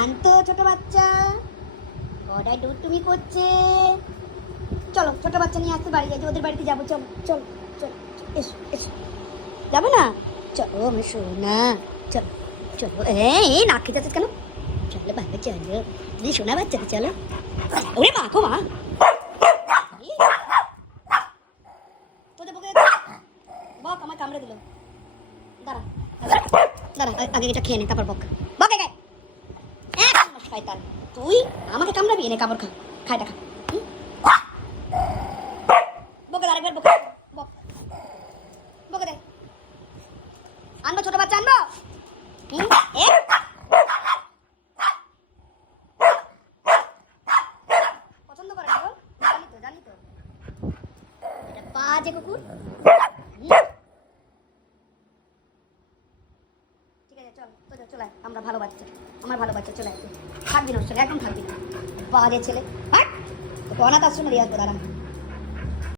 আনতো ছোট বাচ্চা, গড়াই দুধ তুমি করছে। চলো ছোট বাচ্চা নিয়ে আসতে বাড়ি যাই, ওদের বাড়িতে যাবো। চলো চলো চলো, এসো এসো। যাবো না? চলো আমি সোনা, চলো চলো। এই নাক খেতে কেন? চলো বাবা চলো, তুমি সোনা বাচ্চাকে চলো। ওরে মা গো মা, তোদের বকে বক আমার কামড়ে দিল। দাঁড়া দাঁড়া, আগে এটা খেয়ে নে তারপর বক। বকে গে শয়তান, তুই আমাকে কামড়াবি? এনে কামড় খা, খাইটা খা। বকে আরেকবার বকে, বক বকে দে। আনবো ছোট বাচ্চা, আনবো। পছন্দ করে না, জানি তো জানি তো। এটা বাজে কুকুর। ঠিক আছে চল, তো চলে আয়, আমরা ভালো বাচ্চা, আমার ভালো বাচ্চা, চলে আসবে। থাকবি না ওর সঙ্গে, একদম থাকবি না, বাজে ছেলে। তোকে অনাথ আশ্রমে দিয়ে আসবো, দাঁড়া।